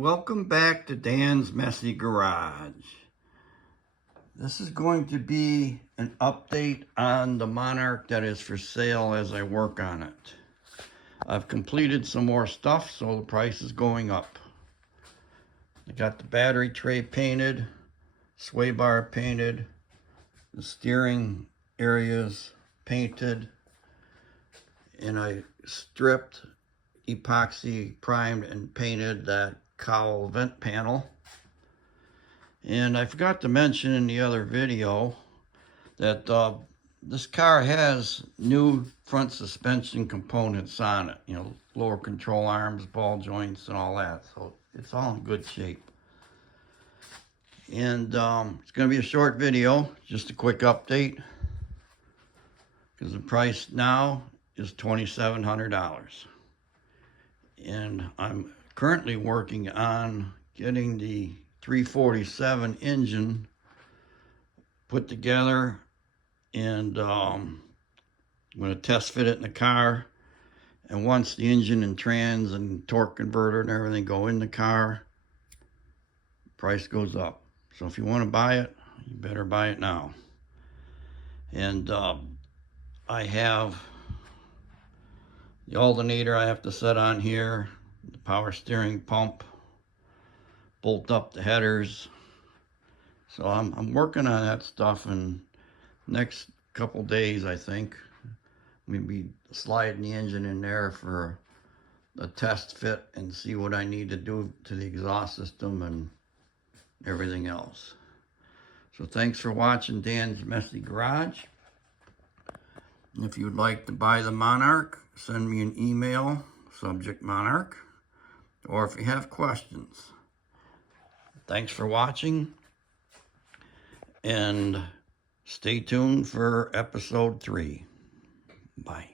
Welcome back to Dan's Messy Garage. This is going to be an update on the Monarch that is for sale as I work on it. I've completed some more stuff, so the price is going up. I got the battery tray painted, sway bar painted, the steering areas painted, and I stripped, epoxy primed and painted that Cowl vent panel. And I forgot to mention in the other video that this car has new front suspension components on it, you know, lower control arms, ball joints and all that, so it's all in good shape. And it's going to be a short video, just a quick update, because the price now is $2,700. And I'm currently working on getting the 347 engine put together, and I'm going to test fit it in the car. And once the engine and trans and torque converter and everything go in the car, price goes up. So if you want to buy it, you better buy it now. And I have the alternator I have to set on here, the power steering pump, bolt up the headers. So I'm working on that stuff, and next couple days I think maybe sliding the engine in there for a test fit and see what I need to do to the exhaust system and everything else. So thanks for watching Dan's Messy Garage. And if you'd like to buy the Monarch, send me an email, subject Monarch, or if you have questions. Thanks for watching, and stay tuned for episode 3. Bye.